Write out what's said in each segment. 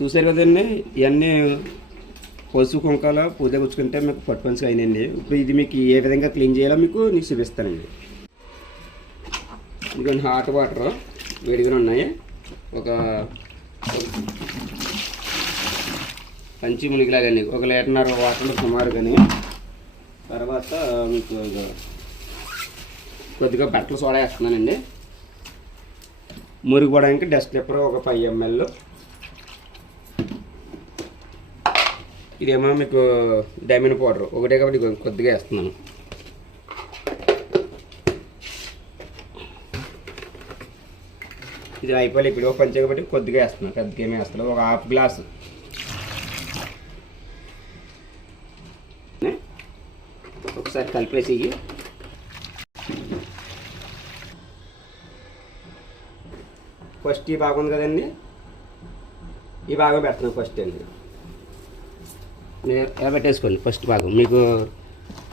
చూసారు కదండి ఇవన్నీ పసుపు కుంకాలు పూజ పుచ్చుకుంటే మీకు పట్టు పంచులు అయినండి ఇప్పుడు ఇది మీకు ఏ విధంగా క్లీన్ చేయాలో మీకు నీకు చూపిస్తానండి. ఇంకొన్ని హాట్ వాటర్ వేడిగా ఉన్నాయి. ఒక పంచి మునిగిలాగండి ఒక లీటర్న్నర వాటర్ సుమారు కానీ. తర్వాత మీకు కొద్దిగా బట్టలు సోడా వేస్తున్నానండి. మురిగిపోవడానికి డస్ట్ పేపర్ ఒక ఫైవ్ ఎంఎల్. ఇదేమో మీకు డైమండ్ పౌడర్ ఒకటే కాబట్టి కొద్దిగా వేస్తున్నాను. ఇది అయిపోయి ఇప్పుడు ఒక పంచే కాబట్టి కొద్దిగా వేస్తున్నాను పెద్దగా ఏమి వేస్తాను ఒక హాఫ్ గ్లాసు. ఒకసారి కలిపేసి ఇవి. ఫస్ట్ ఈ భాగం ఉంది కదండి? ఈ భాగం పెడుతున్నాం ఫస్ట్ అండి. మీరు పెట్టేసుకోండి ఫస్ట్ భాగం. మీకు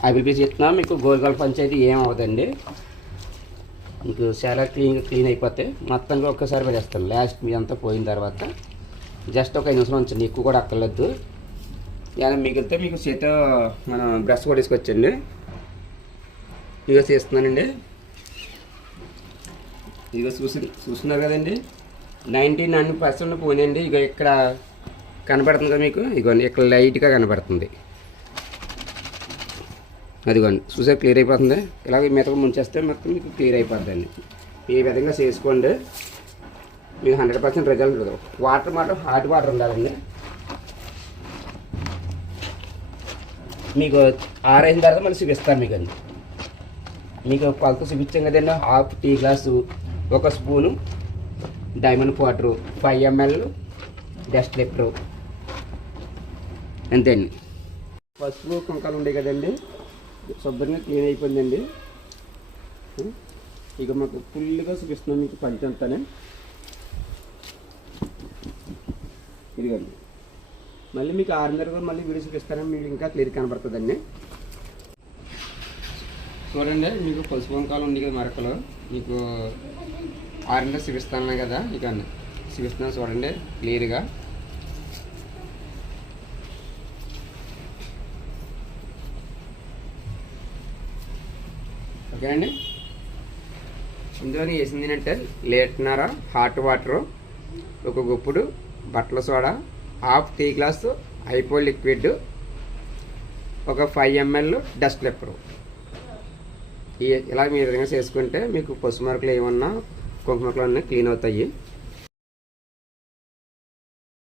అభిపీసి చెప్తున్నా మీకు గోల్గల్ పంచాయతీ ఏం అవ్వదండి. మీకు చాలా క్లీన్ క్లీన్ అయిపోతే మొత్తంగా ఒక్కసారి పెట్టేస్తాను లాస్ట్ మీ అంతా పోయిన తర్వాత జస్ట్ ఒక ఐదు నిమిషాలు ఉంచండి. ఎక్కువ కూడా అక్కర్లేదు. ఇలా మిగిలితే మీకు చేత మనం బ్రష్ కూడా తీసుకొచ్చండి. ఇదిగో చేస్తున్నానండి. ఇదిగో చూసి చూస్తున్నారు కదండి. నైంటీ నైన్ పర్సెంట్ పోయినండి ఇక ఇక్కడ కనపడుతుంది కదా మీకు? ఇదిగోండి ఇక్కడ లైట్గా కనపడుతుంది. అదిగోండి చూసే క్లియర్ అయిపోతుంది? ఇలాగ మిగతా ముంచేస్తే మొత్తం మీకు క్లియర్ అయిపోతుందండి ఈ విధంగా చేసుకోండి. మీకు హండ్రెడ్ పర్సెంట్ రిజల్ట్ ఉంటుంది వాటర్ మాత్రం హాట్ వాటర్ ఉండాలండి. మీకు ఆరైన తర్వాత మళ్ళీ చూపిస్తాను మీకు అండి. మీకు కొలత చూపించాం కదండి హాఫ్ టీ గ్లాసు ఒక spoon diamond powder five ML dust lifter అంతే అండి పసుపు కుంకాలు ఉండే కదండి. శుభ్రంగా క్లీన్ అయిపోయిందండి. ఇక మాకు ఫుల్గా చూపిస్తున్నాం మీకు పంచంతానే ఇదిగోండి. మళ్ళీ మీకు ఆరున్నర కూడా మళ్ళీ వీడియో చూపిస్తానని మీకు ఇంకా క్లియర్ కనబడుతుందండి. చూడండి మీకు పసుపు వంకాలు ఉంది కదా మరకలు. మీకు ఆరున్నర చూపిస్తాను కదా. ఇక చూపిస్తున్నాను చూడండి క్లియర్గా. ఓకే అండి? ఇందులో వేసింది ఏంటంటే లీటర్నర హాట్ వాటర్ ఒక గుప్పుడు బట్టల soda half tea glass hypo liquid ఒక ఫైవ్ ఎంఎల్ డస్ట్ లెప్పరు ఇలా మీ విధంగా చేసుకుంటే మీకు పసుపు మరకలు ఏమన్నా కుంకుమరకలు అన్నీ క్లీన్ అవుతాయి.